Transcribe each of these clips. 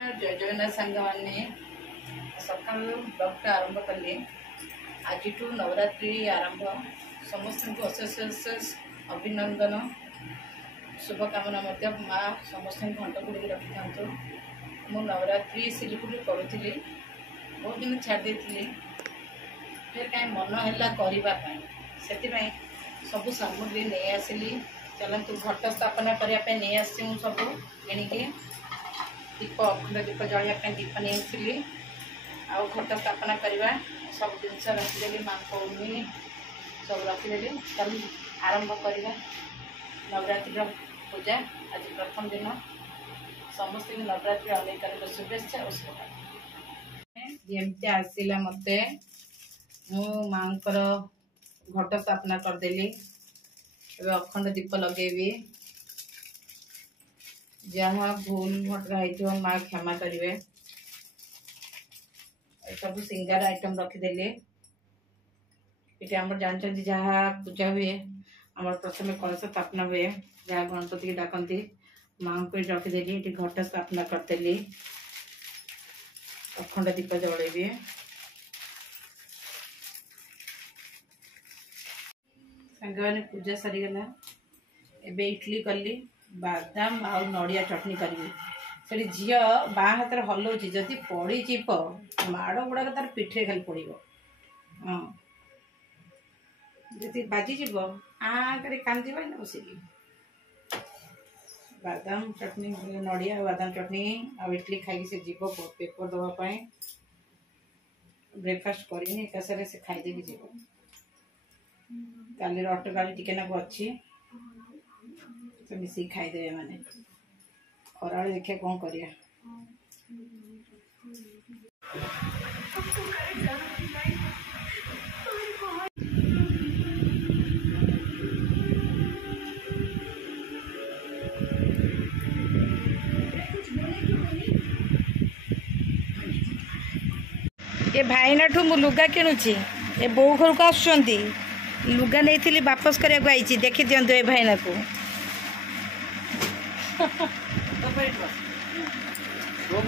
जय जगन्नाथ सांग मैंने सका ब्लॉग आरंभ कले आज नवरात्रि आरंभ समस्त को अशेष अशेष अभिनंदन शुभकामना माँ समस्त घंट गुड़ी रखी था मु नवरात्रि सिलिपुर करुली बहुत दिन छाड़ी फिर कहीं मन है करने से सब सामग्री नहीं आसली चलतु घट स्थापना करने नहीं आसी सब एणिकी दीप अखंड दीप जलिया दीप नहीं आउ घट स्थापना करवा सब जिनस रखिदेली माँ को सब रखिदेली कल आरंभ करवा नवरात्रि पूजा आज प्रथम दिन समस्त नवरात्रि अनेक शुभेच्छा और जमती आसला मत मु माँ घट स्थापना करदेली अखंड दीप लगेबी जहाँ भूल भटका हो माँ क्षमा करेंगे सब सिंगार आइटम रखिदेली ये आम जानते जहाँ पूजा हुए आम प्रथम कलश स्थापना हुए जहाँ गणपति की डाकती माँ को रखिदेली ये घट स्थापना करदेली अखंड दीप जलेबी सांग मैंने पूजा सरीगला एबे इडली कली बादाम आ नड़िया चटनी करी से झील बाँ हाथ में हलाऊँ जदि पड़ीज माड़ गुड़ाक तार पिठे खाली पड़ो हाँ जी बाजिज आगे कांदी ना बसिकी बादाम चटनी नड़िया बादाम चटनी आ इडली खाई से जीव पेपर दवापाई ब्रेकफास्ट करनी एकाशे से खाईदेवी जीव काली अटकाली टिके नाक अच्छी तो मिसिक खाईदे मैंने खरा देखिए कौन करिया ये भाईना ठू मु लुगा किणुची ए बो घर को आसुंती लुगा नहीं वापस करने आई देखी दिंतु ए भाईना को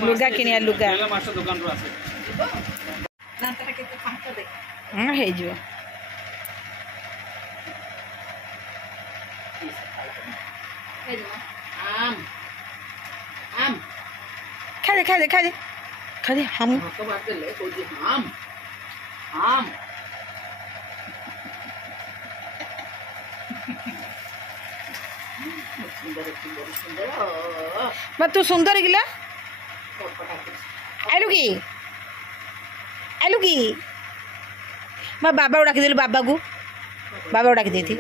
लुगा किनिया लुगा हाँ है जो खा दे खा दे खा दे खा दे हम मैं तू सुंदर गिला आलू की मैं बाबा को डाकी बाबा को डाकी देती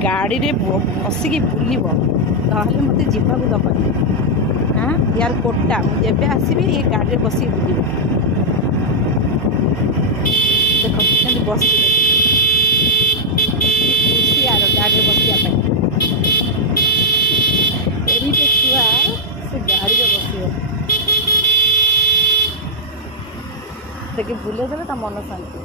गाड़ी रे बसिकी बुल ना मत जावाक दबनी हाँ यार कोटा जब आसबि ये गाड़ी में बसिक बुल देख बस खुशी यार गाड़ी बसिया छुआ से गाड़ी में बस बुले देले ता मन शांति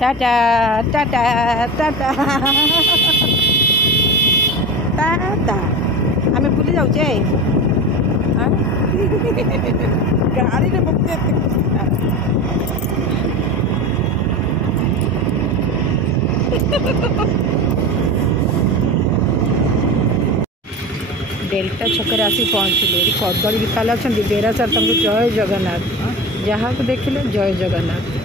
टाटा टाटा टाटा टाटा आम बुली जाऊे गाड़ी में डेल्टा छक आसी पहुँचले कदली विकाल अच्छा बेरा सर तुमको जय जगन्नाथ जहाँ को देखिले जय जगन्नाथ।